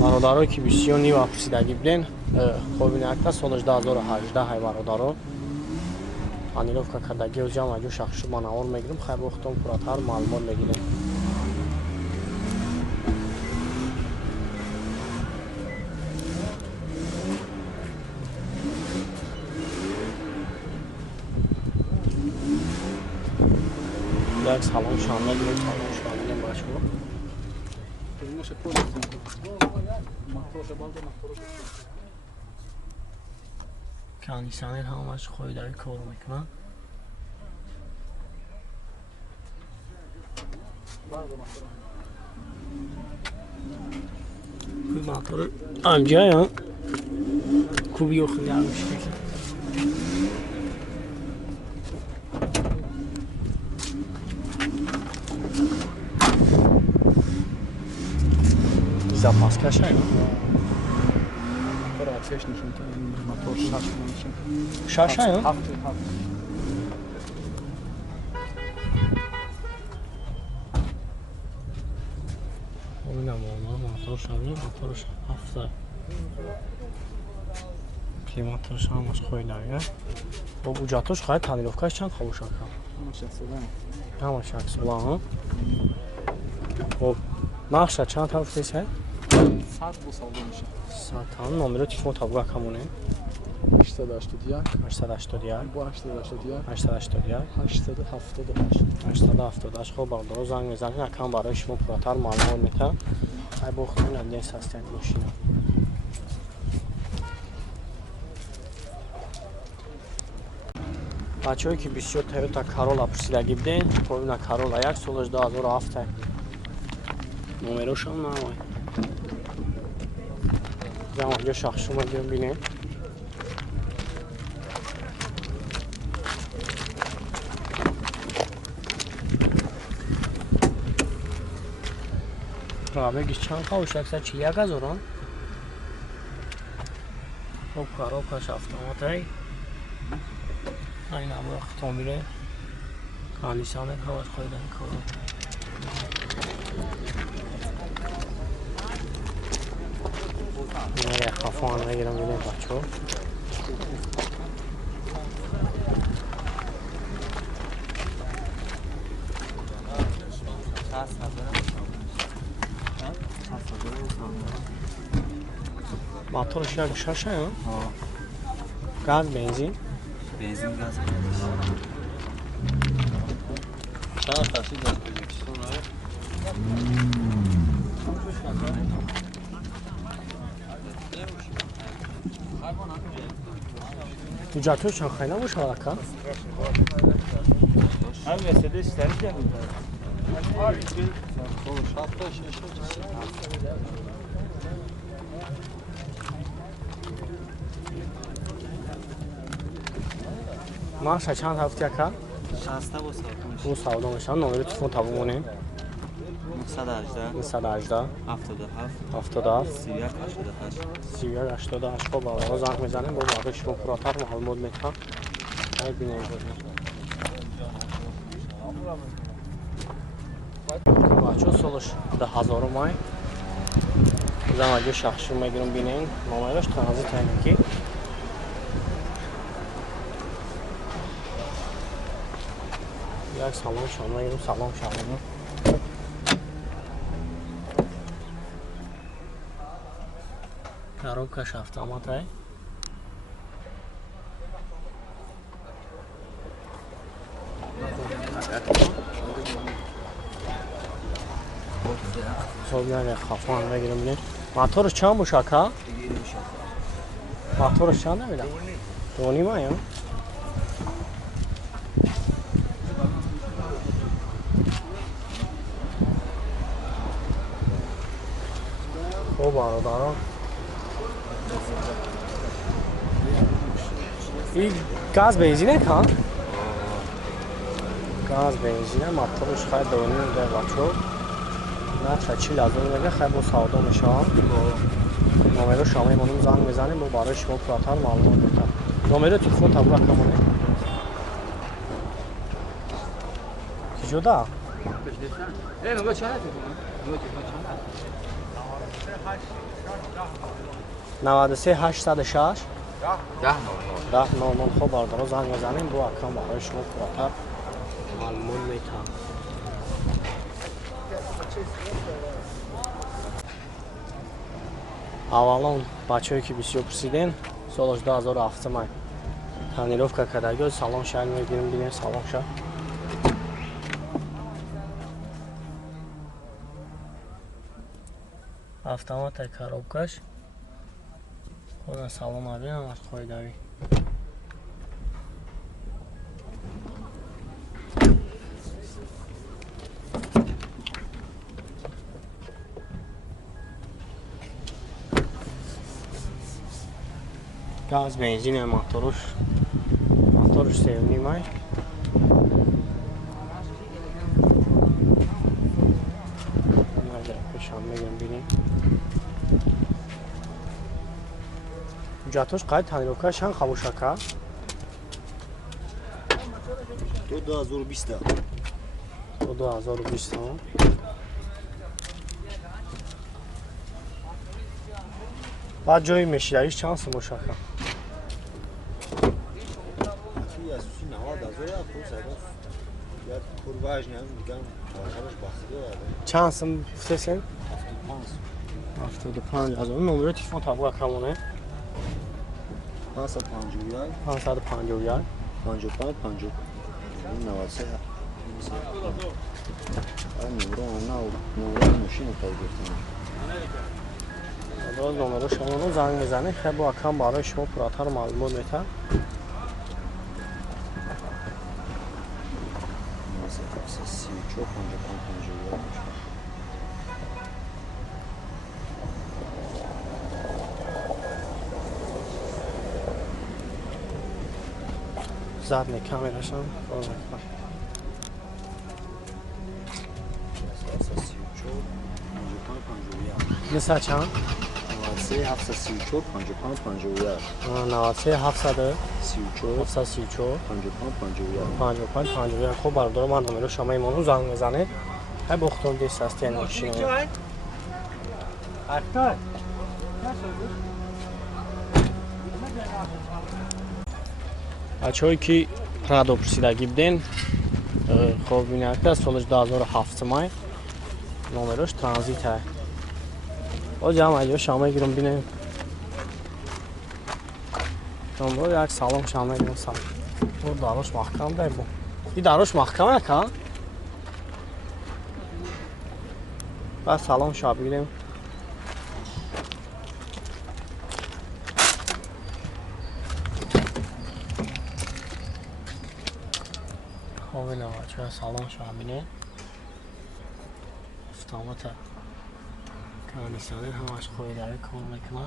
برادرایی که بسیار نیو پرسیدگی بودن خوب بینید سالش 2018 های برادرها پانیلوفکا کردگی و جمع جو شخصی منور میگیرم خیلی وقتم پراتر معلومات میگیرم یک سلام شامل میگیرم سلام شامل بچه ها کاندیشنر همش خواهی داری کار میکنن کوی موتور امجای هم کوبی و خیلی همیشه запаска шай. Операция ничем мотор шашка ничем. Шаша, а? Хавты. мотор шавни, мотор хафта. Климатор шамаш хойлага. Бо буҷатош хай таниловкаш чанд хомӯш ака? Ҳама шаксула, ҳа? Хоб, нақша чанд ҳафтеса? 100 бу савдо меша. 100 тан номеро телефон табуга камоне? 881 881 881 881 878 878 хоб бардоро занг мезанед акам барои шумо пурратар маълумот метавам ай бохтин аден састият мошина бачаҳое ки бисёр Toyota Corolla пурсидагӣ буден Toyota Corolla 1 солаш 2007 номерошам намояд ҷамъаҷо шахшума ҷо бинед пробеги чанд хавш 11000 хоб коробкаш автоматай ай набояд тамире кондиционер ҳаваш хоидан кор я хафон мегирам бинед бачо моторш як шаша ё газ бензин газ чанд хасид аз Ӯзбекистон ая ҳуҷҷатҳои чанд хайна бошад ака маша чанд ҳафти ака 60 бо савдо мешавад номери телефон табумонем 918 77 77 31 88 хоб баъдо занг мезанем бо барои шумо пурратар маълумот метавам ай бинед бачо солаш 2000 май замаҷо шахшӣ мегирам бинен номераш транзит ки як салом шама мегирам салом шама коробкаш автоматай хоб як хафон мегирам бинед моторш чанд боша ака моторш чанд намедам донима ё хоб бародарон ин газ бензине ка газ бензине моторш хай доним дар бачо нақша 40000 мега хай бо савдо мешавам номеро шамаи моним занг мезанем бо барои шумо пурратар маълумот метавам номеро телефон табура камоне ҷуда 93 806 10 10 خب باردارا زنگ بزنیم با اکرام برای شما پراتر معلومات میتونم. Avvalon Bakıya ki biz yoxsidin. Solajda 2007 may. Tonirovka kadar göz salon şəhərinə girin bilin salon şəhər. Автомата коробкаш. Хона салон авин аз қоидави. Gaz, benzin ve motoruş sevimliyim ay. Nerede peşanma gelin. Mücatoş qayt tanirovka şan xavushaka. 2020. 2020 tamam. Ba joy meşilariş çansın bu şaka. Çansın sesin. 75 yazıyorum. Numara telefon tabu rakamını. 550 550 yar. 55 50 90 نمره ماشین رو گرفتم. باز نمره شما رو زنگ بزنید خیلی با اکرام برای شما پراتر معلومات میتونم. زد کامراشم مثل چند؟ 93 734 55 51 93 734 734 55 51 خب برادر من نمره شما ایمان رو زنگ بزنید خیلی بختون دیست هستی یعنی کشیم بچه هایی که رادو پرسیدگی بدین خب بینید که سالش 2007 مای نمرش ترانزیت های o cam şamaya girin bine. Tam böyle یک salon şamaya girin sal. Bu daroş mahkam da bu. Bir daroş mahkam ya ka. Bas salon şamaya girin. Havayla var. Şöyle salon şamaya. Avtomata. کانیسانه همش خوی داره کار میکنه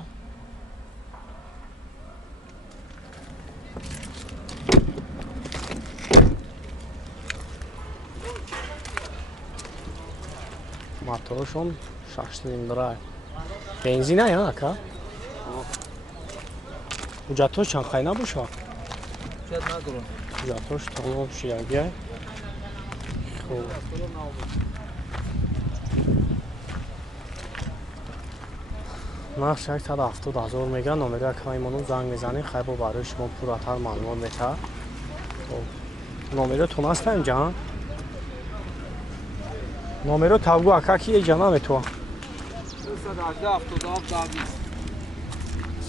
موتورشون 6 سیلندره بنزینه یا اکا جاتوش چند خیلی نباشه شاید ندارم جاتوش تمام شیرگیه خوب نقش 170,000 میگن نمره اکایمونو زنگ بزنید خیلی برای شما پراتر معلومات میده نمره تون هستم جان نمره تابگو اکا کیه جناب تو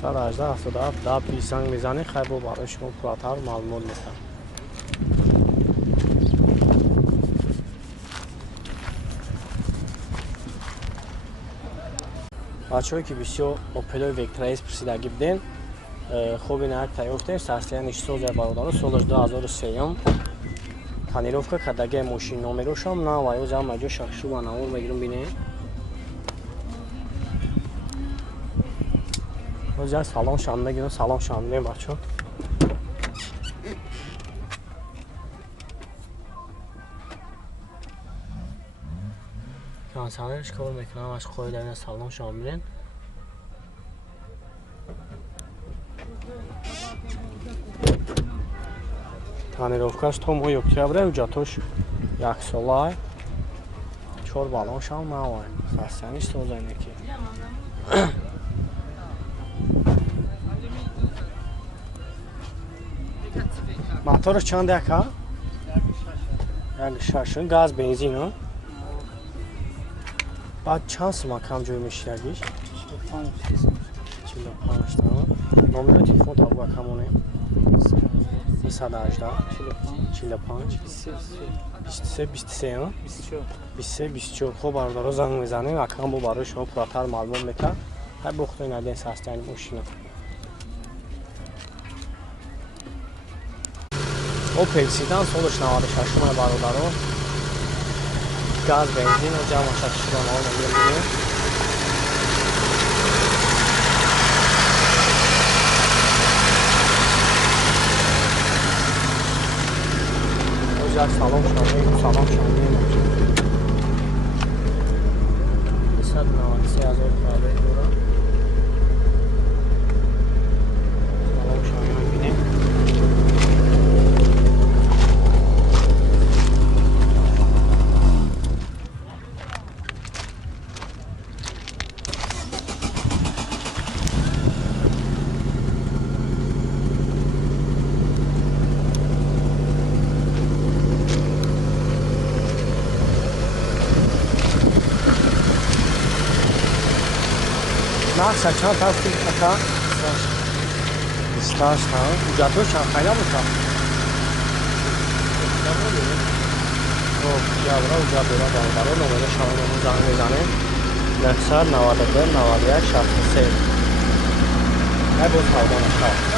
118 77 20 زنگ بزنید خیلی برای شما پراتر معلومات میده بچه‌ای که بسیار اوپل وکترایز پرسیدگی بدین خوب این یک تایفتیم سرسیان اشتوز برادر سالش 2003 تانیروفکا کدگه ماشین نمروش هم نه وایو زم مجو شخشو و نمور بگیرم بینه وجه سلام شام بگیرم سلام شام بگیرم بچه کنسانش کار میکنم از خواهی در این سلام شام بگیرم تانیروفکاش تو موی اکتیابره و جاتوش یک سالای چور بالانش هم نوای سرسیانیش توزه نکی موتورش چند دکه؟ یک شاشن گاز بنزین ها؟ بعد چند سما کم جوی میشه یکیش؟ 45 تا نمره تلفن تا کمونه 118 45 23 23 ها 23 24 خب برادرها زنگ میزنیم اکرم با برای شما پراتر معلوم میکنم هر بخوری ندین سستین ماشین اوپل سیدان سالش 96 من برادرها گاز بنزین و جمع 66 ها نمیدونیم سلام شامل 193,000 کرده دورا سلام شامل بینیم Nasıl çan tasdik ata? İstaş ha. Ucatı çan kayna mı çan? Oh, ya bura ucatı bura bağlı. Numara şanımız zanlı. Nəqsar 91 91 şahsı. Nə bu savdan aşağı?